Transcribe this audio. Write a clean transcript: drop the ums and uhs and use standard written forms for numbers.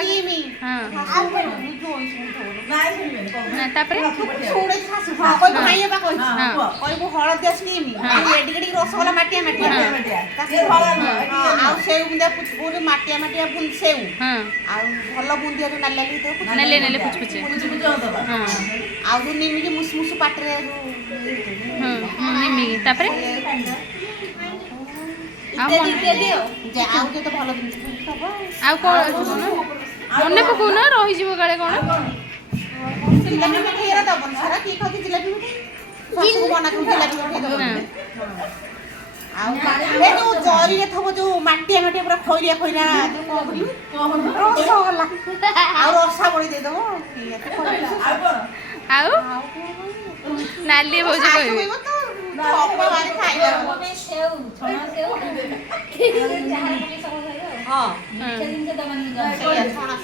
स्कीमी हां सासु जो ना तापरे छोड़े सासु हां कोई भाई बा कोई कोई को हळद स्कीमी एडी एडी रसगोला माटिया माटिया ये भला आ सेउ बुंदा पूरी माटिया माटिया बुन सेउ हां आ भलो बुंदिया जो नाले तो नले नले पुछ पुछ हां आ जो निमी के मुस मुस पाटरे हां निमी तापरे इत्यादि जे आउ के तो भलो दिन सब आ कोन मने पकोना रही जीव काले कोन जिलेबी मिठाई रा दबन सारा की खाती जिलेबी मिठाई सासु बना के जिलेबी मिठाई दबन आ ए जो जरी रे थबो जो माटिया माटिया पूरा खइरिया खइरा जो कोन रसगोला आ रसा बड़ी दे दबो आउ नाली भौज कहबे बाबा बारी खाइला सेव छणा सेव जहार पनि सब हां मीठा दिन दबनी छणा